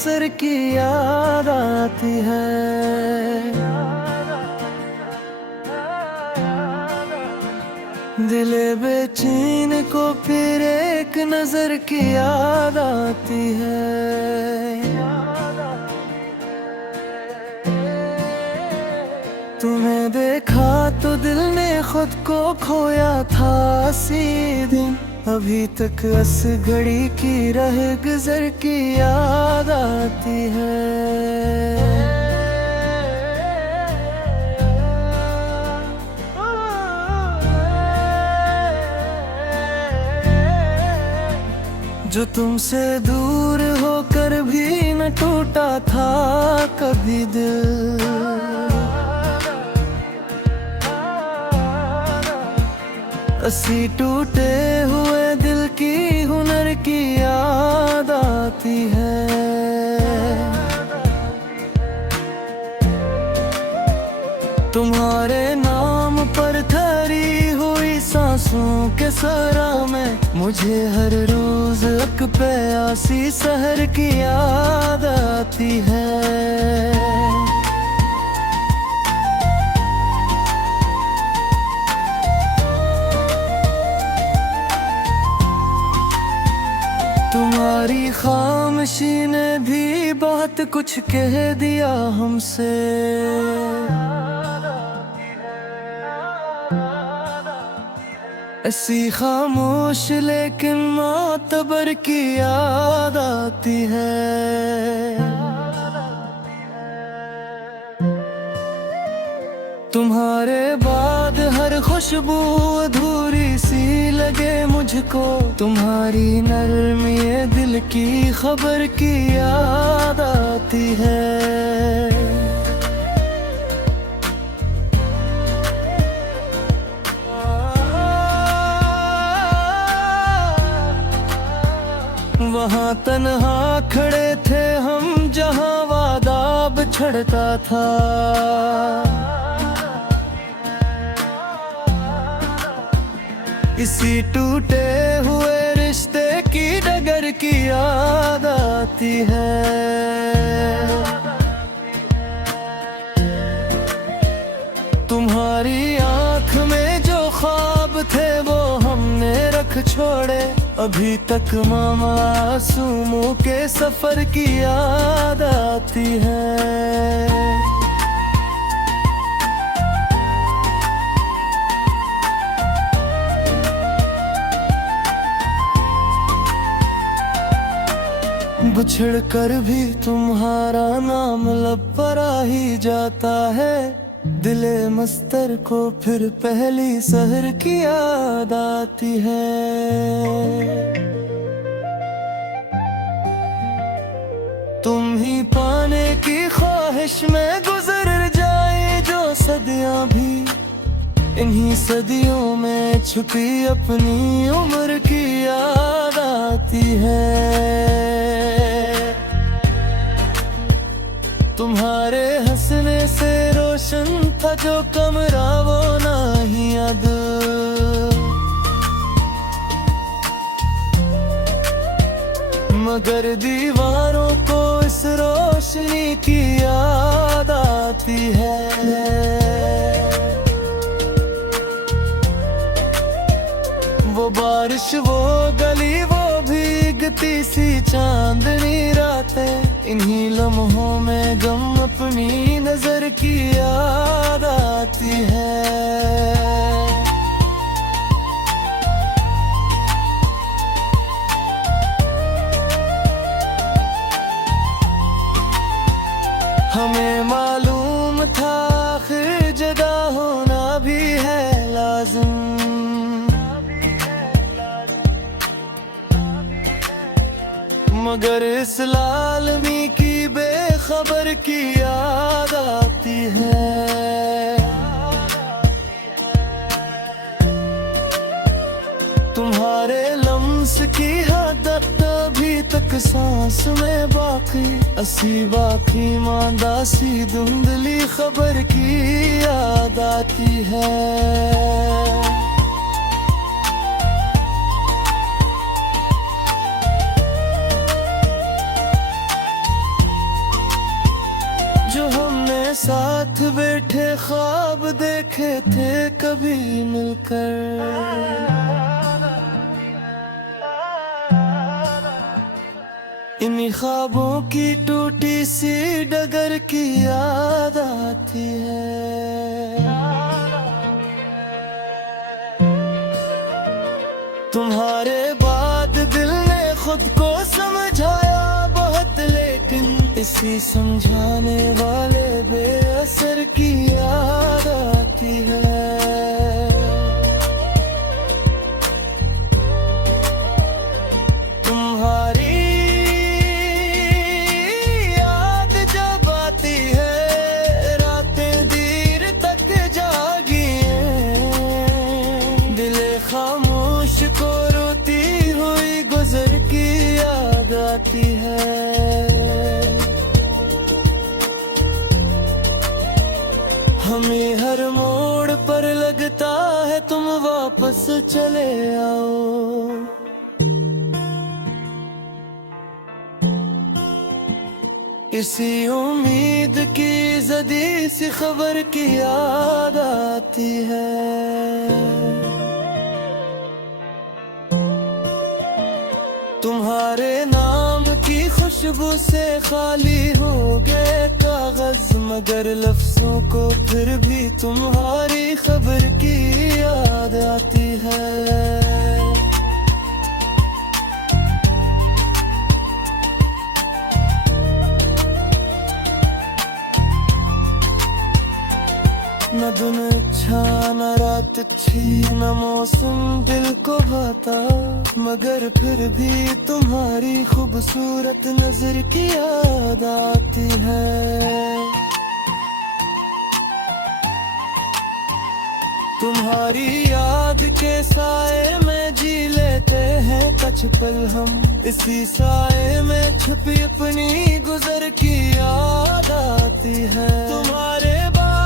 असर की याद आती है। दिल बेचैन को फिर एक नजर की याद आती है। तुम्हें देखा तो दिल ने खुद को खोया था इसी दिन। अभी तक इस घड़ी की रह गुजर की याद आती है। जो तुमसे दूर होकर भी न टूटा था कभी दिल। ऐसी टूटे हुए दिल की हुनर की याद आती है। तुम्हारे नाम पर ठहरी हुई सांसों के सरा में मुझे हर रोज एक प्यासी शहर की याद आती है। तुम्हारी खामोशी ने भी बहुत कुछ कह दिया हमसे। ऐसी खामोश लेकिन मोतबर की याद आती है। तुम्हारे बाद हर खुशबू अधूरी सी लगे मुझको। तुम्हारी नरमी दिल की खबर की याद आती है। वहाँ तन्हा खड़े थे हम जहाँ वादा बिछड़ता था। इसी टूटे हुए रिश्ते की डगर की याद आती है। तुम्हारी आँख में जो ख्वाब थे वो हमने रख छोड़े। अभी तक मासूमों के सफर की याद आती है। बिछड़ कर भी तुम्हारा नाम लब पर आ ही जाता है। दिले मस्तर को फिर पहली सहर की याद आती है। तुम ही पाने की ख्वाहिश में गुजर जाए जो सदियां भी। इन्हीं सदियों में छुपी अपनी उम्र की याद आती है। तुम्हारे हंसने से रोशन था जो कमरा वो नहीं याद। मगर दीवारों को इस रोशनी की याद आती है। वो बारिश वो गली वो भीगती सी चांदनी रातें। इन्हीं लम्हों में गम अपनी नजर की याद आती है। हमें मालूम था आखिर जुदा होना भी है लाज़िम। मगर इस लालमी की बेखबर की याद आती है। तुम्हारे लम्स की हदत अभी तक सांस में बाकी। असी बाकी मांदा सी धुंधली खबर की याद आती है। में साथ बैठे ख्वाब देखे थे कभी मिलकर। इन्हीं ख्वाबों की टूटी सी डगर की याद आती है। तुम्हारे बाद दिल ने खुद को समझाया बहुत, लेकिन इसी समझाने वाले बेअसर की याद आती है। तुम्हारी याद जब आती है रातें देर तक जागी हैं। दिले खामोश को रोती हुई गुजर की याद आती है। हमें हर मोड़ पर लगता है तुम वापस चले आओ। इसी उम्मीद की जदी सी खबर की याद आती है। तुम्हारे नाम की खुशबू से खाली हो गए कागज, मगर लफ्जों को फिर भी तुम्हारी खबर की याद आती है। न दिन अच्छा न रात अच्छी न मौसम दिल को भाता, मगर फिर भी तुम्हारी खूबसूरत नजर की याद आती है। तुम्हारी याद के साए में जी लेते हैं कुछ पल हम, इसी साए में छुपी अपनी गुजर की याद आती है। तुम्हारे बाद